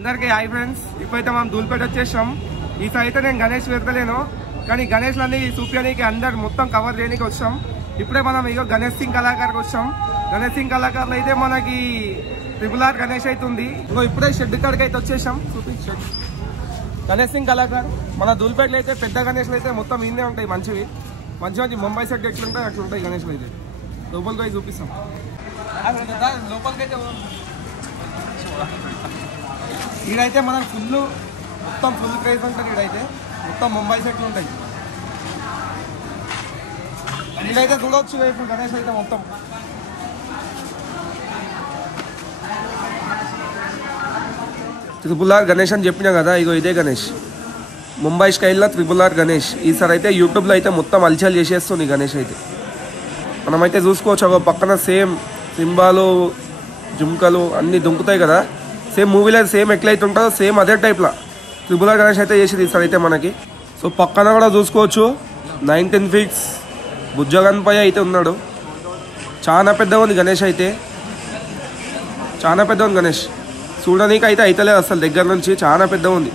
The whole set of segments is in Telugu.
అందరికీ హాయ్ ఫ్రెండ్స్. ఇప్పుడైతే మనం ధూల్పేట వచ్చేసాం. ఈసారి అయితే నేను గణేష్ వెతలేను, కానీ గణేష్లన్నీ చూపించడానికి అందరు మొత్తం కవర్ చేయడానికి వచ్చాం. ఇప్పుడే మనం ఇగో గణేష్ సింగ్ కళాకారుకి వచ్చాం. గణేష్ సింగ్ కళాకారులు అయితే మనకి త్రిపుల్ గణేష్ అయితే ఉంది. ఇగో ఇప్పుడే షెడ్ కాడికి అయితే వచ్చేసాం. చూపించండి గణేష్ సింగ్ కళాకారు. మన ధూల్పేటలో అయితే పెద్ద గణేష్లు అయితే మొత్తం ఇన్నే ఉంటాయి, మంచివి మంచి మంచి ముంబై సెట్ ఎట్లుంటాయి అట్లుంటాయి గణేష్లు అయితే. లోపలికి పోయి చూపిస్తాం. లోపలికి అయితే ఈడైతే మనకు మొత్తం ఫుల్ ప్రైస్ ఉంటుంది. ఈడైతే మొత్తం ముంబై సెట్లు ఉంటాయి. ఈడైతే చూడవచ్చు ఇప్పుడు గణేష్ అయితే మొత్తం త్రిపుల్ ఆర్ గణేష్ అని చెప్పినా కదా. ఇగో ఇదే గణేష్, ముంబై స్టైల్లో త్రిపుల్ ఆర్ గణేష్. ఈసారి అయితే యూట్యూబ్లో అయితే మొత్తం అల్చల్ చేసేస్తుంది గణేష్ అయితే. మనమైతే చూసుకోవచ్చు ఒక పక్కన సేమ్ సింబాలు జుంకలు అన్నీ దుంకుతాయి కదా. సేమ్ మూవీలో సేమ్ ఎట్లయితే ఉంటుందో సేమ్ అదే టైప్లో త్రిపుల్ ఆర్ గణేష్ అయితే చేసేది ఈసారి అయితే మనకి. సో పక్కన కూడా చూసుకోవచ్చు 19 feet బుజ్జగన్పై అయితే ఉన్నాడు. చాలా పెద్దగా ఉంది గణేష్ అయితే, చాలా పెద్ద ఉంది గణేష్. చూడడానికి అయితే అయితలేదు అసలు దగ్గర నుంచి, చాలా పెద్దగా ఉంది.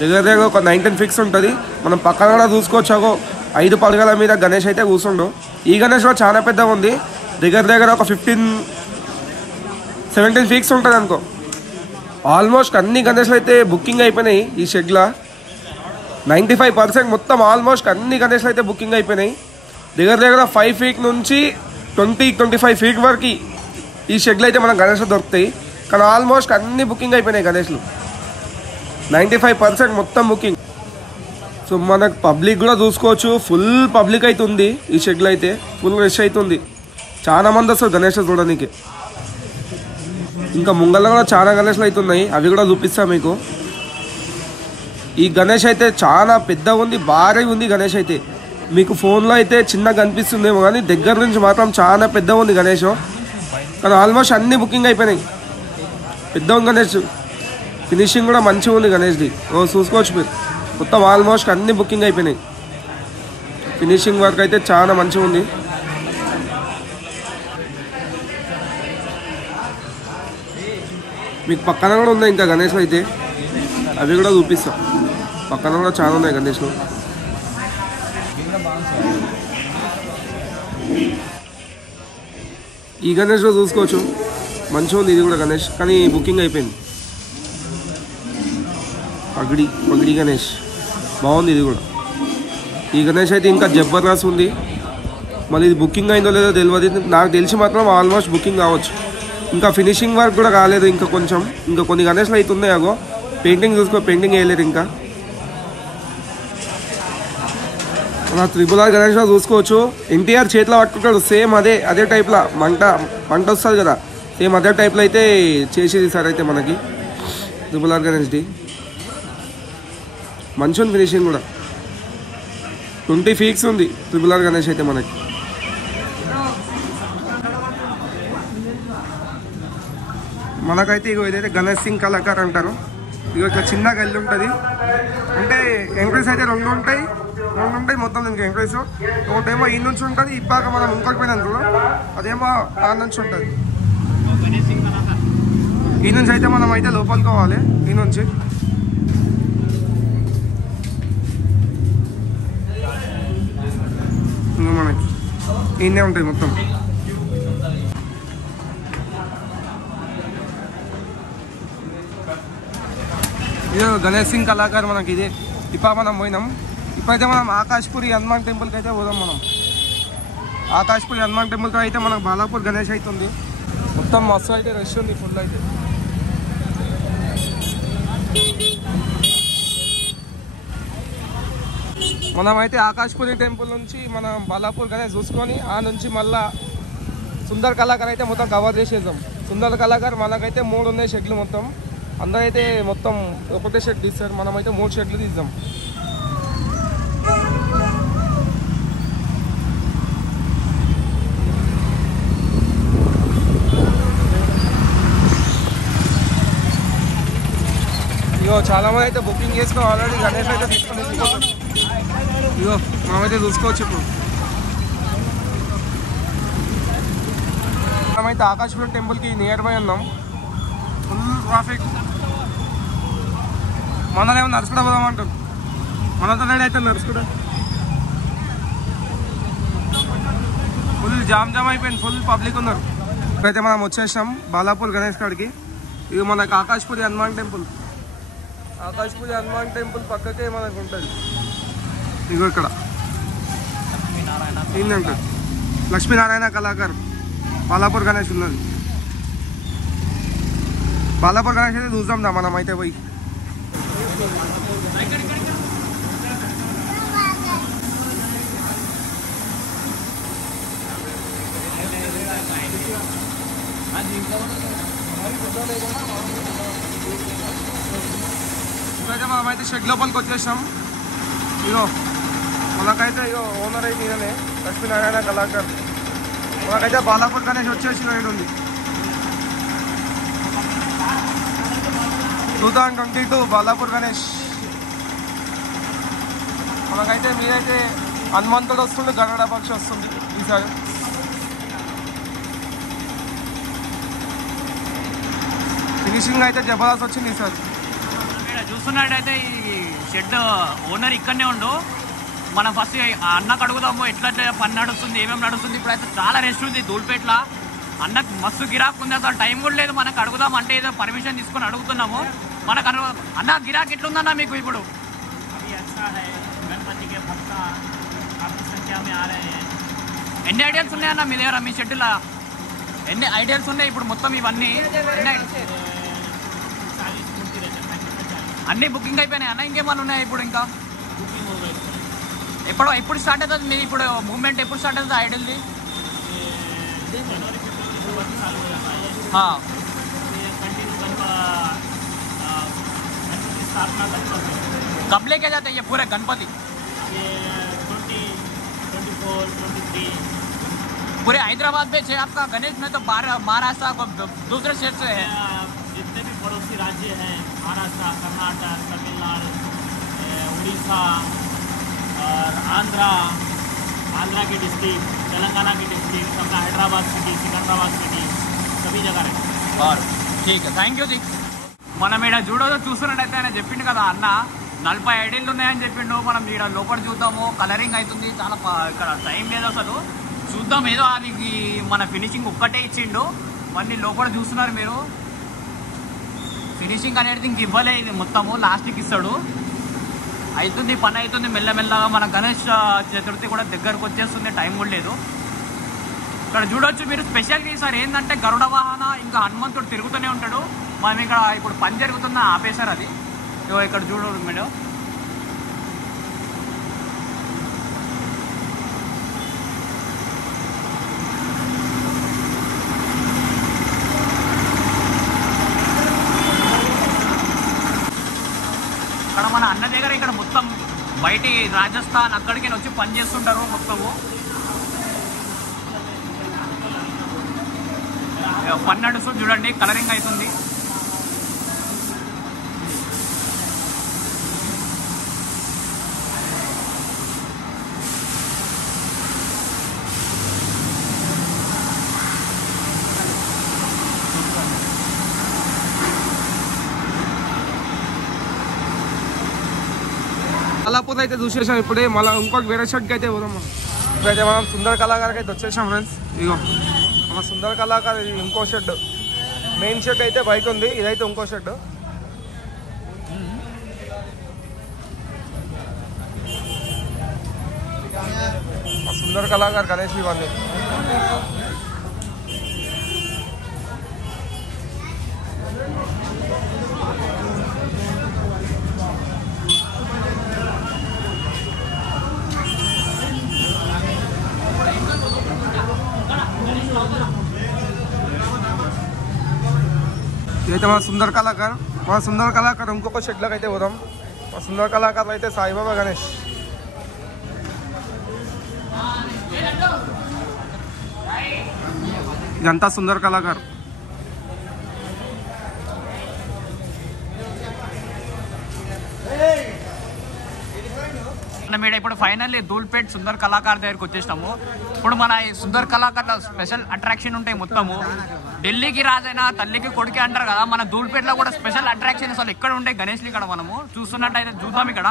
దగ్గర ఒక 19 feet ఉంటుంది. మనం పక్కన కూడా చూసుకోవచ్చు ఒక 5 పడగల మీద గణేష్ అయితే కూర్చుండు. ఈ గణేష్ కూడా చాలా పెద్దగా ఉంది. దగ్గర ఒక 15-17 feet ఉంటుంది అనుకో. ఆల్మోస్ట్ అన్ని గణేష్లు అయితే బుకింగ్ అయిపోయినాయి ఈ షెడ్లో. 95% మొత్తం ఆల్మోస్ట్ అన్ని గణేష్లు అయితే బుకింగ్ అయిపోయినాయి. దగ్గర 5 feet నుంచి 20-25 feet వరకు ఈ షెడ్లు అయితే మనకు గణేష్లు దొరుకుతాయి. కానీ ఆల్మోస్ట్ అన్ని బుకింగ్ అయిపోయినాయి గణేష్లు. 95% మొత్తం బుకింగ్. సో మనకు పబ్లిక్ కూడా చూసుకోవచ్చు, ఫుల్ పబ్లిక్ అయితే ఉంది ఈ షెడ్లో అయితే. ఫుల్ రష్ అవుతుంది, చాలా మంది వస్తారు గణేష్ చూడడానికి. ఇంకా ముంగల్లో కూడా చాలా గణేష్లు అయితే ఉన్నాయి, అవి కూడా చూపిస్తాను మీకు. ఈ గణేష్ అయితే చాలా పెద్దగా ఉంది, భారీగా ఉంది గణేష్ అయితే. మీకు ఫోన్లో అయితే చిన్నగా కనిపిస్తుందేమో కానీ దగ్గర నుంచి మాత్రం చాలా పెద్దగా ఉంది గణేష్. కానీ ఆల్మోస్ట్ అన్ని బుకింగ్ అయిపోయినాయి. పెద్దగా గణేష్, ఫినిషింగ్ కూడా మంచిగా ఉంది గణేష్ది. చూసుకోవచ్చు మీరు, మొత్తం ఆల్మోస్ట్ అన్ని బుకింగ్ అయిపోయినాయి. ఫినిషింగ్ వర్క్ అయితే చాలా మంచిగా ఉంది. మీకు పక్కన కూడా ఉన్నాయి ఇంకా గణేష్లు అయితే, అవి కూడా చూపిస్తాం. పక్కన కూడా చాలా ఉన్నాయి గణేష్లు. ఈ గణేష్లో చూసుకోవచ్చు, మంచిగా ఉంది ఇది కూడా గణేష్, కానీ బుకింగ్ అయిపోయింది. పగిడి గణేష్ బాగుంది ఇది కూడా. ఈ గణేష్ అయితే ఇంకా జబర్దస్త్ ఉంది. మళ్ళీ ఇది బుకింగ్ అయిందో లేదో తెలియదు, నాకు తెలిసి మాత్రం ఆల్మోస్ట్ బుకింగ్ కావచ్చు. ఇంకా ఫినిషింగ్ వర్క్ కూడా కాలేదు, ఇంకా కొంచెం, ఇంకా కొన్ని గణేష్లు అయితే ఉన్నాయి. అగో పెయింటింగ్ చూసుకో, పెయింటింగ్ వేయలేదు ఇంకా. మన త్రిపుల్ ఆర్ గణేష్లో చూసుకోవచ్చు, ఎన్టీఆర్ చేతిలో పట్టుకుంటాడు సేమ్ అదే టైప్లో మంట వస్తుంది కదా, సేమ్ అదే టైప్లో అయితే చేసేది సార్ అయితే మనకి త్రిపుల్ ఆర్ గణేష్ది. మంచి ఉంది ఫినిషింగ్ కూడా. 20 feet ఉంది త్రిపుల్ ఆర్ గణేష్ అయితే మనకి. మనకైతే ఇగో ఇదైతే గణేష్ సింగ్ కళాకారు అంటారు. ఇగో ఇట్లా చిన్న గల్లి ఉంటుంది. అంటే ఎంట్రీస్ అయితే రెండు ఉంటాయి మొత్తం దీనికి ఎంట్రీస్. ఒకటేమో ఈ నుంచి ఉంటుంది, ఇప్పాక మనం ఇంకొక పోయిన అనుకో అదేమో ఆ నుంచి ఉంటుంది. ఈ నుంచి అయితే మనం అయితే లోపలికి పోవాలి. ఈ నుంచి ఇంకా మనకి ఈయనే ఉంటాయి మొత్తం. ఇది గణేష్ సింగ్ కళాకారు మనకి ఇదే. ఇప్పుడు మనం పోయినాం. ఇప్పుడైతే మనం ఆకాష్పురి హనుమాన్ టెంపుల్కి అయితే పోదాం. మనం ఆకాష్పురి హనుమాన్ టెంపుల్కి అయితే మనకు బాలాపూర్ గణేష్ అవుతుంది. మొత్తం మస్తు అయితే రష్ ఉంది, ఫుల్ అయితే. మనమైతే ఆకాష్పురి టెంపుల్ నుంచి మనం బాలాపూర్ గణేష్ చూసుకొని ఆ నుంచి మళ్ళా సుందర్ కళాకారు అయితే మొత్తం కవర్ చేసేద్దాం. సుందర్ కళాకారు మనకైతే 3 ఉన్నాయి షెడ్లు మొత్తం. అందరూ అయితే మొత్తం ఒకటే షెడ్ తీస్తారు, మనమైతే 3 షెడ్లు తీద్దాం. ఇగో చాలా మంది అయితే బుకింగ్ చేసుకుని ఆల్రెడీ గణేష్ అయితే తీసుకొని ఇగో మనమైతే చూసుకోవచ్చు. ఇప్పుడు మనమైతే ఆకాశపురం టెంపుల్కి నియర్ బై ఉన్నాం. ఫుల్ ట్రాఫిక్, మననేమో నడుచుకుంటూ పోదామంటారు, మనతో రెడీ అయితే నడుచుకుంటా. ఫుల్ జామ్ అయిపోయింది, ఫుల్ పబ్లిక్ ఉన్నారు. ఇప్పుడైతే మనం వచ్చేసాం బాలాపూర్ గణేష్ కాడికి. ఇది మనకు ఆకాష్పూరి హనుమాన్ టెంపుల్. ఆకాష్పూరి హనుమాన్ టెంపుల్ పక్కకే మనకు ఉంటుంది. ఇగో ఇక్కడ ఏంటంటే లక్ష్మీనారాయణ కళాకారు బాలాపూర్ గణేష్ ఉన్నది. బాలాపూర్ గణేష్ అయితే చూద్దాం దా మనం అయితే పోయి. ఇప్పుడైతే మనమైతే షెడ్ లోపలికి వచ్చేసాం. ఇగో మనకైతే ఇగో ఓనర్ అయితే ఇదనే లక్ష్మీనారాయణ కళాకారు. మనకైతే బాలాపూర్ గణేష్ వచ్చేసి ఉంది 2022 బాలాపూర్ గణేష్. మనకైతే మీరైతే హనుమంతుడు వస్తుండే, గరుడ పక్షి వస్తుంది ఈసారి. ఫినిషింగ్ అయితే జబర్దస్త్ వచ్చింది ఈసారి. చూస్తున్నట్టయితే ఈ షెడ్ ఓనర్ ఇక్కడనే ఉండు. మనం ఫస్ట్ అన్నకు అడుగుదాము ఎట్లా పని నడుస్తుంది, ఏమేమి నడుస్తుంది. ఇప్పుడైతే చాలా రెస్ట్ ఉంది ధూల్పేట్ల. అన్నకు మస్తు గిరాక్ ఉంది, అసలు టైం కూడా లేదు మనకు అడుగుదాం అంటే. ఏదో పర్మిషన్ తీసుకొని అడుగుతున్నాము. మనకు అన్న గిరాక్ ఎట్లుందన్నా మీకు ఇప్పుడు? ఎన్ని ఐడియాస్ ఉన్నాయన్న మీ దగ్గర? మీ షెడ్యూల్లో ఎన్ని ఐడియాస్ ఉన్నాయి ఇప్పుడు మొత్తం? ఇవన్నీ అన్నీ బుకింగ్ అయిపోయినాయి అన్న? ఇంకేమన్నా ఉన్నాయి ఇప్పుడు? ఇంకా ఎప్పుడు స్టార్ట్ అవుతుంది మీరు ఇప్పుడు మూవ్మెంట్? ఎప్పుడు స్టార్ట్ అవుతుంది ఐడియల్ది? कब लेके जाते हैं ये पूरे गणपति? ये 24, 23 पूरे हैदराबाद में है आपका गणेश में तो महाराष्ट्र को दूसरे स्टेट से है? जितने भी पड़ोसी राज्य हैं, महाराष्ट्र, कर्नाटक, तमिलनाडु, उड़ीसा और आंध्रा के डिस्ट्रिक्ट, तेलंगाना के डिस्ट्रिक्ट, अपना हैदराबाद सिटी, सिकंदराबाद सिटी, सभी जगह रहते हैं. और ठीक है, థ్యాంక్ యూ జీ. మనం ఇక్కడ జూడోలో చూస్తున్నట్టయితే ఆయన చెప్పిండు కదా అన్న 40 ఐడీలు ఉన్నాయని చెప్పిండు. మనం ఇక్కడ లోపల చూద్దాము. కలరింగ్ అవుతుంది చాలా, ఇక్కడ టైం లేదు అసలు. చూద్దాం, ఏదో అది మన ఫినిషింగ్ ఒక్కటే ఇచ్చిండు. మళ్ళీ లోపల చూస్తున్నారు మీరు, ఫినిషింగ్ అనేది ఇంక ఇవ్వలే. ఇది మొత్తము లాస్ట్కి ఇస్తాడు. అవుతుంది పని అవుతుంది మెల్లమెల్లగా. మన గణేష్ చతుర్థి కూడా దగ్గరకు వచ్చేస్తుంది, టైం కూడా లేదు. ఇక్కడ చూడొచ్చు మీరు. స్పెషల్గా ఈసారి ఏంటంటే గరుడ వాహన ఇంకా హనుమంతుడు తిరుగుతూనే ఉంటాడు. మనం ఇక్కడ ఇప్పుడు పని జరుగుతున్న ఆపేశారు అది. ఇక్కడ చూడరు మీరు. ఇక్కడ మన అన్న దగ్గర ఇక్కడ మొత్తం బయటి రాజస్థాన్ అక్కడికి వచ్చి పని చేస్తుంటారు మొత్తము. పని నడుస్తుంది చూడండి, కలరింగ్ అవుతుంది. బాలాపూర్ అయితే చూసేసాం. ఇప్పుడే మళ్ళీ ఇంకొక వేరే షెడ్కి అయితే పోదాం మనం. ఇప్పుడైతే మనం సుందర కళాకారుకి అయితే వచ్చేసాం ఫ్రెండ్స్. ఇగో మన సుందర కళాకారు ఇంకో షెడ్. మెయిన్ షెడ్ అయితే బయట ఉంది, ఇదైతే ఇంకో షెడ్. సుందర కళాకారు గణేష్ ఇవన్నీ. ఇదైతే మన సుందర కళాకారు ఇంకొక షెడ్లోకి అయితే పోదాం. మా సుందర కళాకారులు అయితే సాయిబాబా గణేష్. ఇదంతా సుందర కళాకారు. మేము ఇప్పుడు ఫైనల్లీ ధూల్పేట్ సుందర్ కళాకార్ దగ్గరికి వచ్చేసినాము. ఇప్పుడు మన ఈ సుందర్ కళాకార్లో స్పెషల్ అట్రాక్షన్ ఉంటాయి మొత్తము. ఢిల్లీకి రాజైనా తల్లికి కొడుకే అంటారు కదా, మన ధూల్పేట్లో కూడా స్పెషల్ అట్రాక్షన్ అసలు ఎక్కడ ఉంటాయి గణేష్లు ఇక్కడ మనము చూస్తున్నట్టయితే చూద్దాం. ఇక్కడ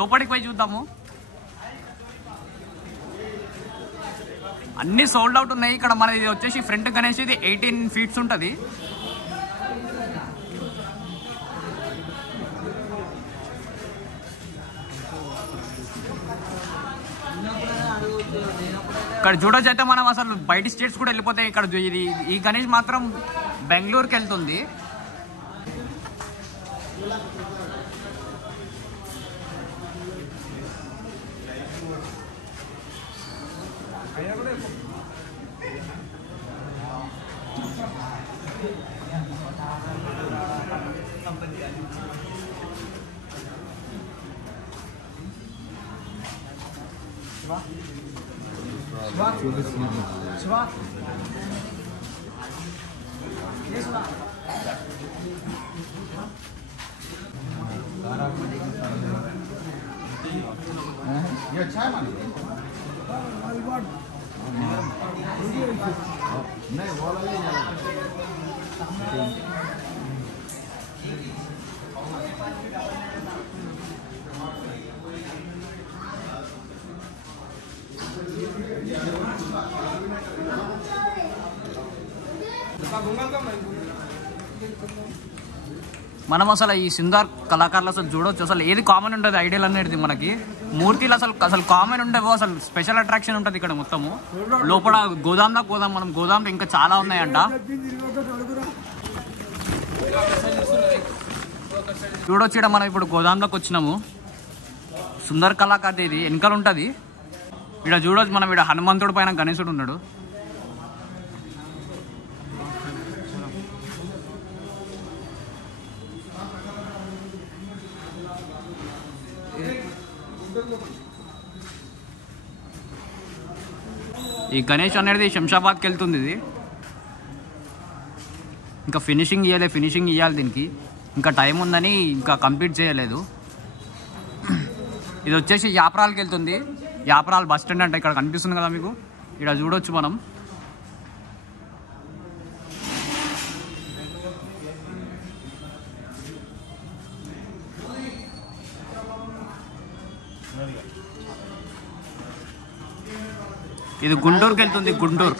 లోపలికి పోయి చూద్దాము. అన్ని సోల్డ్ అవుట్ ఉన్నాయి ఇక్కడ. మన ఇది వచ్చేసి ఫ్రంట్ గణేష్ ఇది 18 feet ఉంటుంది. ఇక్కడ చూడొచ్చు అయితే మనం అసలు బయట స్టేట్స్ కూడా వెళ్ళిపోతాయి. ఇక్కడ ఇది ఈ గణేష్ మాత్రం బెంగళూరుకి వెళ్తుంది. మనం అసలు ఈ సిందార్ కళాకారులు అసలు చూడవచ్చు. అసలు ఏది కామన్ ఉంటుంది ఐడియల్ అనేది మనకి మూర్తిలు అసలు కామన్ ఉండవు. అసలు స్పెషల్ అట్రాక్షన్ ఉంటుంది ఇక్కడ మొత్తము. లోపల గోదాంలో మనం గోదాంలో ఇంకా చాలా ఉన్నాయంట. చూడొచ్చు ఇక్కడ మనం ఇప్పుడు గోదాంలోకి వచ్చినాము. సుందర్ కళాకార్ ఇది వెనకాల ఉంటుంది. ఇక్కడ చూడొచ్చు మనం ఇక్కడ హనుమంతుడి పైన గణేశుడు ఉన్నాడు. ఈ గణేష్ అనేది శంషాబాద్కి వెళ్తుంది. ఇది ఇంకా ఫినిషింగ్ ఇవ్వాలి దీనికి. ఇంకా టైం ఉందని ఇంకా కంప్లీట్ చేయలేదు. ఇది వచ్చేసి యాప్రాల్కి వెళ్తుంది. యాప్రాల్ బస్ స్టాండ్ అంటే ఇక్కడ కనిపిస్తుంది కదా మీకు. ఇక్కడ చూడొచ్చు మనం. ఇది గుంటూరుకి వెళ్తుంది. గుంటూరు